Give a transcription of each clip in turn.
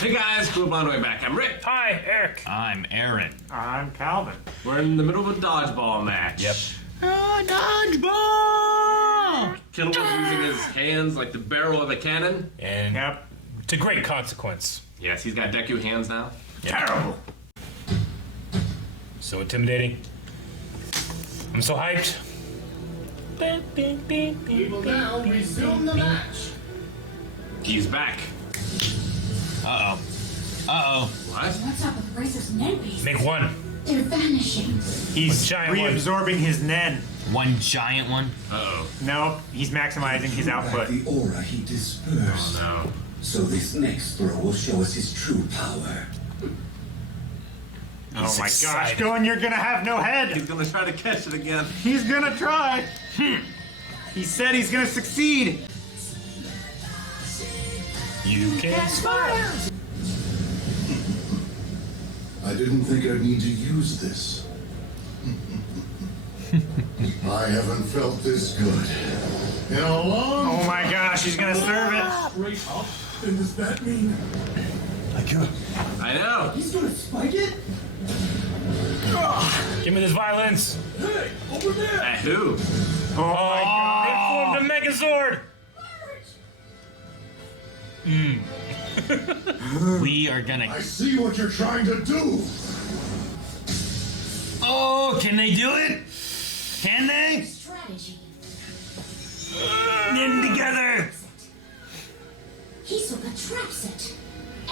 Hey guys, cool blonde way back. I'm Rick. Hi, Eric. I'm Aaron. I'm Calvin. We're in the middle of a dodgeball match. Yep. Dodgeball! Kendall was using his hands like the barrel of a cannon. And Yep. to great consequence. Yes, he's got Deku hands now. Terrible. So intimidating. I'm so hyped. We will now resume the match. He's back. Uh-oh. Uh-oh. What? What's up with Bryce's Nen piece? Make one. They're vanishing. He's A giant one. reabsorbing his Nen. One giant one? Uh-oh. Nope, he's maximizing his output. The aura he dispersed. Oh no. So this next throw will show us his true power. Oh my gosh, excited. Dylan, you're gonna have no head. He's gonna try to catch it again. He's gonna try. He said he's gonna succeed. You can smile. I didn't think I'd need to use this. I haven't felt this good in a long Oh my gosh, he's gonna serve it. straight up. And does that mean I know. He's gonna spike it? Give me this violence. hey, over there? At who? Oh my god. It formed a Megazord. We are gonna... I see what you're trying to do. Oh, can they do it? Can they? Strategy. Get them together! Hisoka traps it.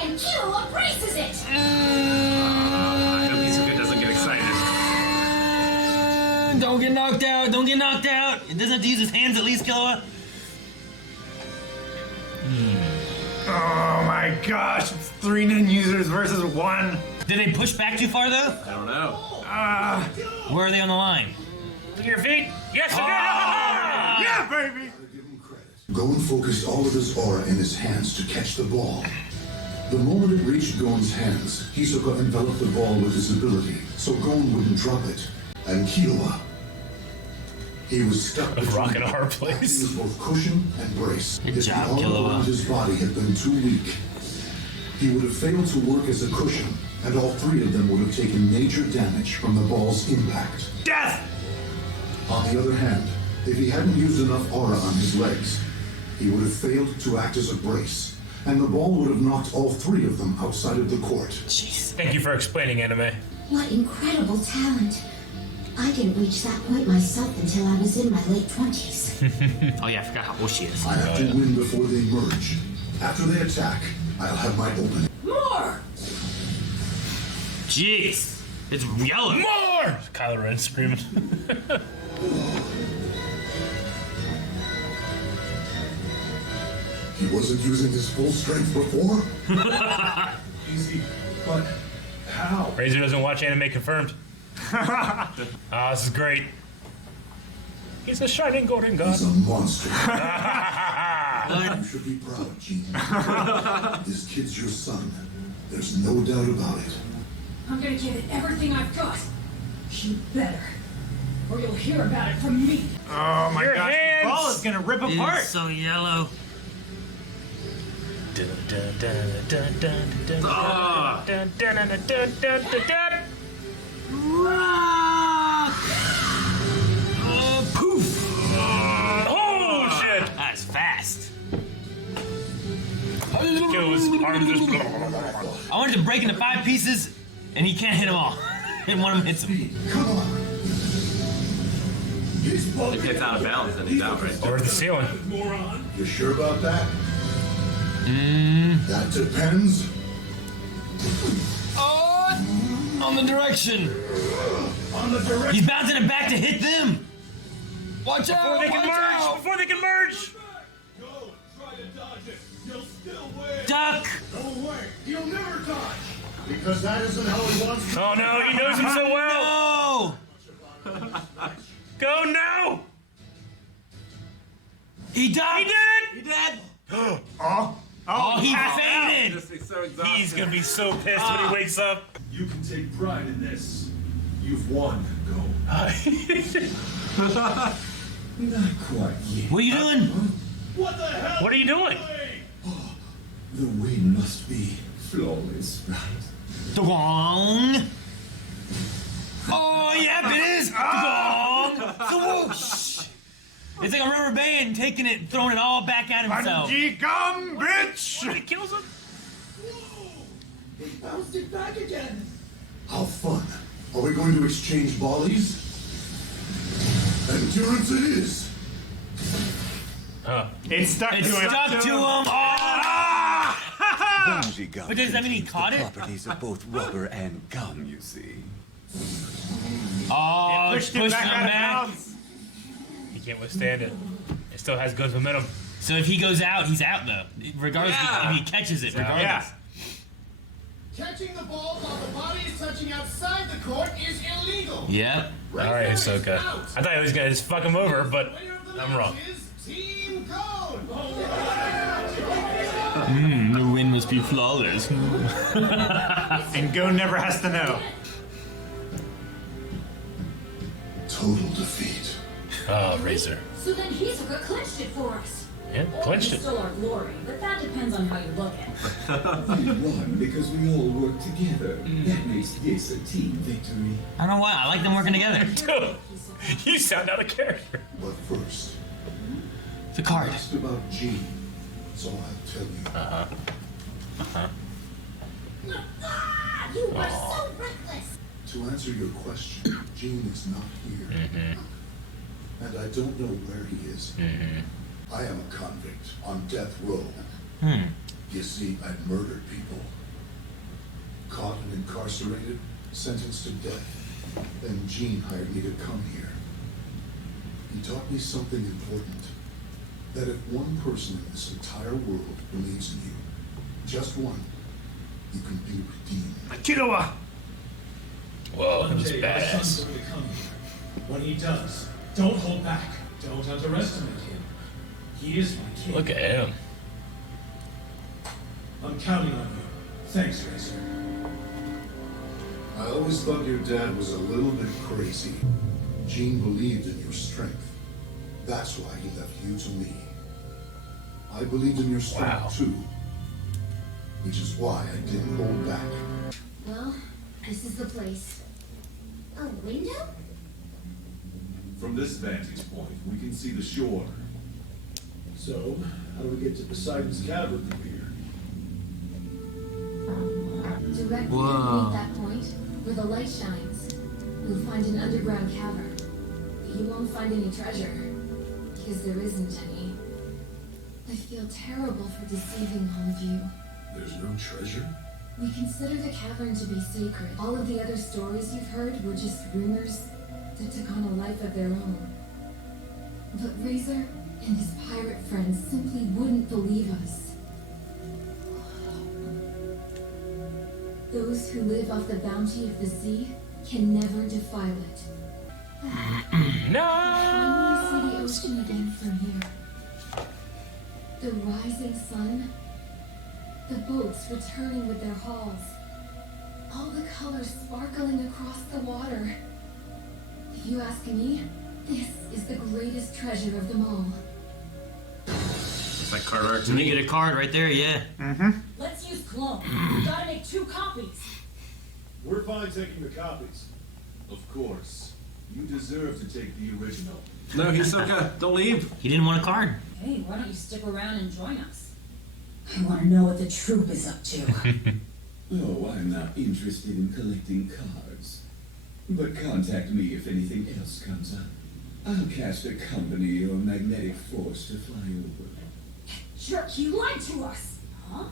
And Killua braces it. I hope Hisoka doesn't get excited. Don't get knocked out! Don't get knocked out! It doesn't have to use his hands at least, Killua. Oh my gosh, it's 3 Nen users versus 1. Did they push back too far, though? I don't know. Where are they on the line? Look at your feet. Yes, Yeah, baby. Give him credit. Gon focused all of his aura in his hands to catch the ball. The moment it reached Gon's hands, Hisoka enveloped the ball with his ability, so Gon wouldn't drop it. And Killua, he was stuck between rock and a hard acting place. as both cushion and brace. Good If job, the aura Killua. around his body had been too weak, he would have failed to work as a cushion, and all 3 of them would have taken major damage from the ball's impact. Death! On the other hand, if he hadn't used enough aura on his legs, he would have failed to act as a brace, and the ball would have knocked all 3 of them outside of the court. Jeez. Thank you for explaining anime. What incredible talent. I didn't reach that point myself until I was in my late 20s. Oh yeah, I forgot how old she is. I have to win before they merge. After they attack, I'll have my opening. More! Jeez. It's yellow. More! Kylo Ren screaming. He wasn't using his full strength before? Easy, but how? Razor doesn't watch anime confirmed. This is great. He's a shining golden god. He's a monster. You should be proud, Gene. This kid's your son. There's no doubt about it. I'm gonna give it everything I've got. You better. Or you'll hear about it from me. Oh my Your gosh, hands! the ball is gonna rip apart. It's so yellow. Poof! Oh shit! That's fast. Kills arms just. I wanted to break into 5 pieces, and he can't hit them all. And one of them hits him. Come on. He's If he bugging. gets out of balance, then he's out, right? Or the ceiling. Moron. You sure about that? That depends. Oh! On the direction. On the direct. He's bouncing it back to hit them. Watch out! Before they can watch merge! out. Before they can merge! Go, try to dodge it. You'll still win. Duck! Don't worry. He'll never dodge. Because that isn't how he wants to. Oh no, he knows him so well! No! Go now! He died! He did it! He did! Oh, He ow, fainted! Just be so exhausted. He's gonna be so pissed when he wakes up. You can take pride in this. You've won, Go. Not quite yet. What are you doing? What the hell? What are you doing? The win must be flawless, right? Dong. Oh, yep, it is. Dong. Swoosh. It's like a rubber band taking it, throwing it all back at himself. Bungee gum, bitch! It kills him. He bounced it back again. How fun. Are we going to exchange volleys? Endurance it is. It's stuck It's to him. stuck to him. Oh. Bungee gum But does that mean he contains caught the it? properties of both rubber and gum, you see. Oh, Pushed him back out of bounds. He can't withstand it. It still has good momentum. So if he goes out, he's out though. Regardless if he catches it, regardless. Yeah. Catching the ball while the body is touching outside the court is illegal. Yep. All right, Hisoka. I thought he was gonna just fuck him over, but Winner of the I'm match wrong. is Team Cone. The win must be flawless. And Go never has to know. Total defeat. Oh, Razor. So then Hisoka clinched it for us. Yeah, clinched it. Still our glory, but that depends on how you look at it. We won because we all work together. That makes this a team victory. I don't know why. I like them working together. Dude, you sound out of character. But first, The card. asked about Gene. So I'll tell you. You are so reckless. To answer your question, Gene is not here. And I don't know where he is. I am a convict on death row. You see, I murdered people. Caught and incarcerated, sentenced to death. Then Gene hired me to come here. He taught me something important. That if one person in this entire world believes in you, just one, you can be redeemed. Killua! Whoa, that was One day, my son's badass. going to come here. When he does, don't hold back. Don't underestimate him. He is my king. Look at him. I'm counting on you. Thanks, Razor. I always thought your dad was a little bit crazy. Gene believed in your strength. That's why he left you to me. I believed in your strength Wow. too. Which is why I didn't hold back. Well, this is the place. A window? From this vantage point, we can see the shore. So, how do we get to Poseidon's cavern from here? Directly underneath that point, where the light shines, you'll find an underground cavern. But you won't find any treasure, because there isn't any. I feel terrible for deceiving all of you. There's no treasure? We consider the cavern to be sacred. All of the other stories you've heard were just rumors that took on a life of their own. But Razor and his pirate friends simply wouldn't believe us. Those who live off the bounty of the sea can never defile it. No. Finally see the ocean again from here. The rising sun, the boats returning with their hulls, all the colors sparkling across the water. If you ask me, this is the greatest treasure of them all. It's like card art to You me. get a card right there, yeah. Let's use clone. We gotta make 2 copies. We're fine taking the copies. Of course. You deserve to take the original. No, Hisoka, don't leave. He didn't want a card. Hey, why don't you stick around and join us? I want to know what the troop is up to. Oh, I'm not interested in collecting cards. But contact me if anything else comes up. I'll cast a company or magnetic force to fly over. Jerk, you lied to us! Huh?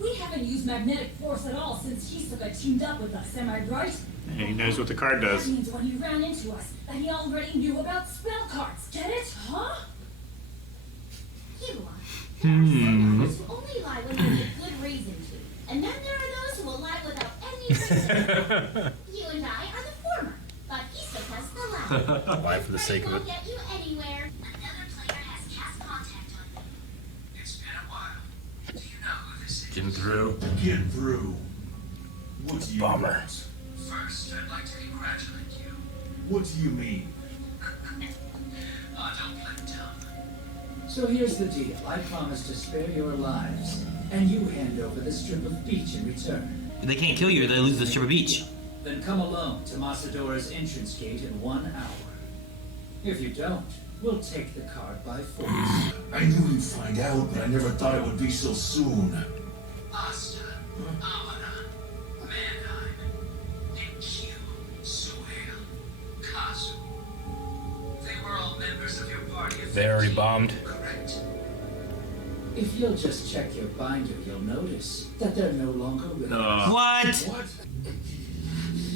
We haven't used magnetic force at all since Hisoka teamed up with us, am I right? And he knows what the card does. That means when he ran into us, that he already knew about spell cards, get it? Huh? You are. There are some others who only lie when they have good reason to. And then there are those who will lie without any reason. You and I are the former, but Hisoka's the latter. Why for the sake of Won't it? get you anywhere. Another player has cast contact on you. It's been a while. Do you know who this is? Getting through. Get through. What do you Bummer. want? First, I'd like to congratulate you. What do you mean? Don't play dumb. So here's the deal. I promise to spare your lives, and you hand over the strip of beach in return. They can't kill you, they lose the strip of beach. Then come alone to Masadora's entrance gate in 1 hour. If you don't, we'll take the card by force. I knew you'd find out, but I never thought it would be so soon. Asta, Amana, Manheim, Ninkyu, Suhail, Kazu. They were all members of your party. They already bombed. Correct. If you'll just check your binder, you'll notice that they're no longer with us. What? What?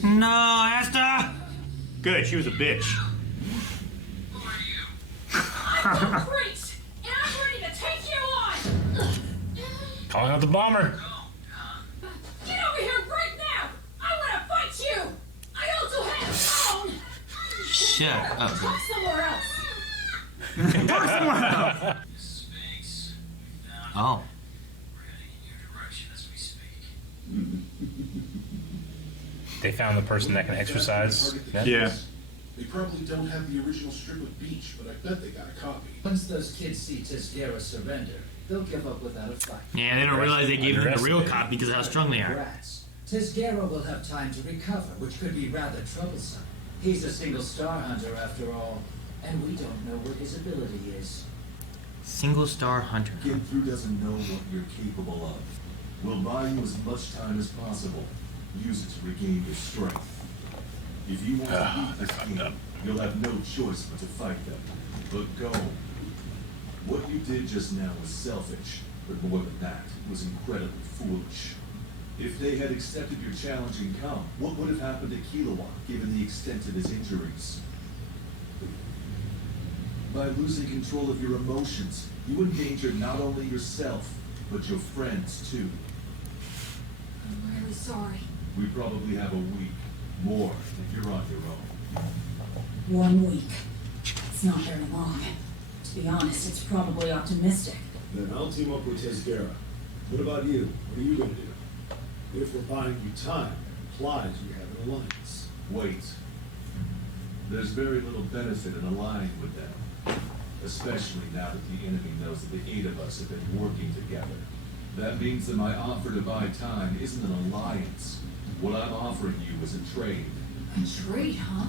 No, Asta! Good, she was a bitch. Who are you? I'm the priest, and I'm ready to take you on! Calling out the bomber. Get over here right now! I want to fight you! I also have a phone! Shut up. Talk somewhere else! Sphinx. Oh. We're heading in your direction as we speak. They found the person that can exercise. Yeah. They probably don't have the original strip of beach, but I bet they got a copy. Once those kids see Tezgera surrender, they'll give up without a fight. Yeah, they don't realize they gave them the real copy because of how strong they are. Rats. Tezgera will have time to recover, which could be rather troublesome. He's a single star hunter after all, and we don't know what his ability is. Single star hunter. Get-Through doesn't know what you're capable of. We'll buy you as much time as possible. Use it to regain your strength. If you want to beat this game, you'll have no choice but to fight them. But go. What you did just now was selfish, but more than that, it was incredibly foolish. If they had accepted your challenge and come, what would have happened to Killua, given the extent of his injuries? By losing control of your emotions, you endanger not only yourself, but your friends too. I'm really sorry. We probably have a week, more if you're on your own. 1 week. It's not very long. To be honest, it's probably optimistic. Then I'll team up with Tezgera. What about you? What are you going to do? If we're buying you time, it implies you have an alliance. Wait. There's very little benefit in allying with them. Especially now that the enemy knows that the 8 of us have been working together. That means that my offer to buy time isn't an alliance. What I'm offering you is a trade. A trade, huh?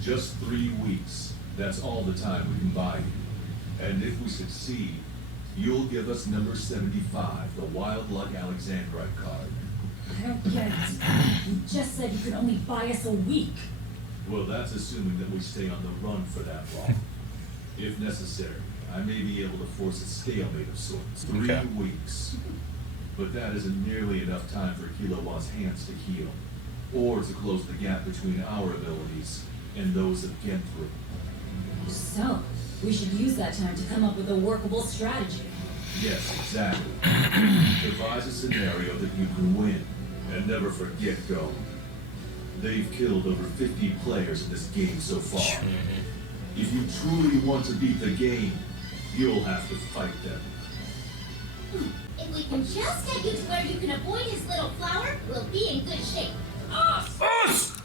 Just 3 weeks. That's all the time we can buy you. And if we succeed, you'll give us number 75, the Wild Luck Alexandrite card. I don't get it. You just said you could only buy us a week. Well, that's assuming that we stay on the run for that long. If necessary, I may be able to force a stalemate of sorts. 3 weeks. But that isn't nearly enough time for Killua's hands to heal, or to close the gap between our abilities and those of Genthru. So, we should use that time to come up with a workable strategy. Yes, exactly. Devise a scenario that you can win, and never forget Go. They've killed over 50 players in this game so far. If you truly want to beat the game, you'll have to fight them. If we can just get you to where you can avoid his little flower, we'll be in good shape.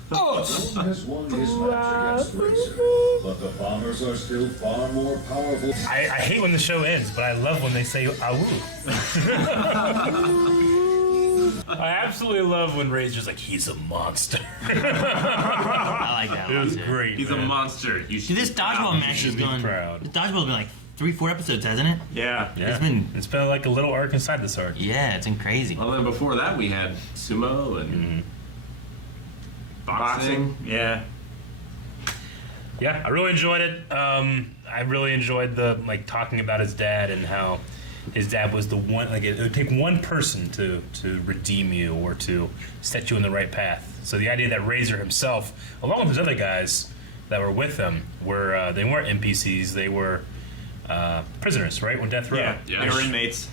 One has won his match against Razor, but the Bombers are still far more powerful. I hate when the show ends, but I love when they say "awoo." I absolutely love when Razor's like, he's a monster. I like that. It was great. He's a monster. You See, this dodgeball match is going. proud. This dodgeball's been like 3-4 episodes, hasn't it? Yeah. Yeah. It's been like a little arc inside this arc. Yeah, it's been crazy. Well, then before that we had sumo and boxing. Yeah. Yeah, I really enjoyed it. I really enjoyed the talking about his dad and how his dad was the one. Like it would take one person to redeem you or to set you in the right path. So the idea that Razor himself, along with his other guys that were with him, were they weren't NPCs. They were prisoners, right? On death row. Yeah, they were inmates.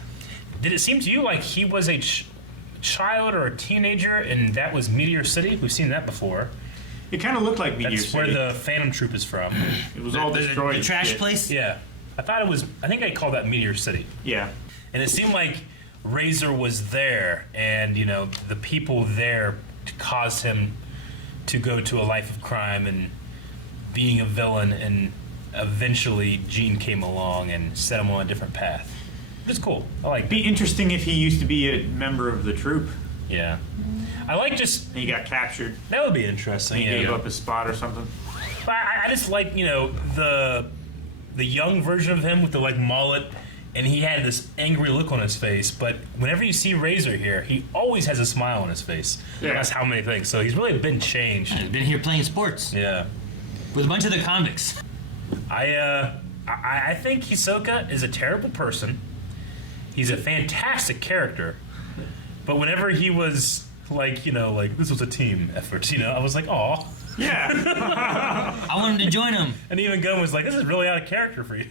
Did it seem to you like he was a child or a teenager, and that was Meteor City? We've seen that before. It kind of looked like Meteor That's City. where the Phantom Troop is from. It was all destroyed. The trash shit. place? Yeah. I think they called that Meteor City. Yeah. And it seemed like Razor was there, and, the people there caused him to go to a life of crime and being a villain and eventually Gene came along and set him on a different path. It's cool. I like. Be interesting if he used to be a member of the troop. Yeah. I like just. And he got captured. That would be interesting. He gave up his spot or something. But I just like, you know, the young version of him with the like mullet, and he had this angry look on his face. But whenever you see Razor here, he always has a smile on his face. Yeah. That's how many things. So he's really been changed. He's been here playing sports. Yeah. With a bunch of the convicts. I think Hisoka is a terrible person. He's a fantastic character. But whenever he was like, you know, like this was a team effort, you know, I was like, aw. Yeah. I wanted to join him. And even Gunn was like, this is really out of character for you.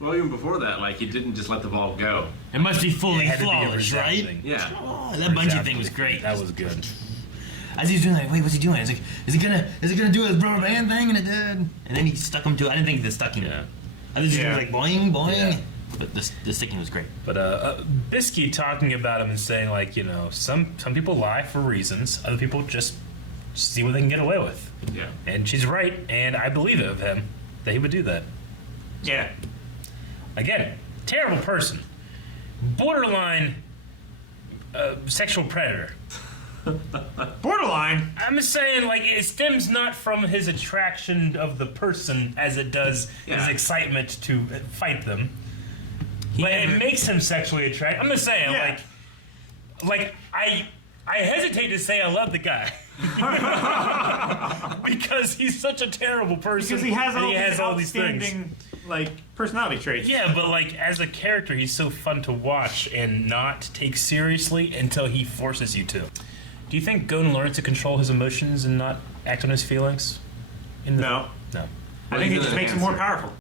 Well, even before that, like, he didn't just let the ball go. It must be fully It had to be a flawless, right? resounding. Yeah. Oh, that bungee thing was great. That was good. As he's doing that, wait, what's he doing? He's like, is he gonna do his rubber band thing? And it did. And then he stuck him to it. I didn't think they stuck him. Yeah. I think he was like boing, boing. Yeah. But the sticking was great. But Bisky talking about him and saying like, you know, some people lie for reasons, other people just see what they can get away with. Yeah. And she's right, and I believe it of him that he would do that. Yeah. Again, terrible person, borderline sexual predator. Borderline. I'm just saying, like, it stems not from his attraction of the person as it does his excitement to fight them. But it makes him sexually attracted. I'm just saying, like I hesitate to say I love the guy because he's such a terrible person. Because he has all these things. outstanding, like, personality traits. Yeah, but like as a character, he's so fun to watch and not take seriously until he forces you to. Do you think Gon learned to control his emotions and not act on his feelings? No. No. I think it just makes him more powerful.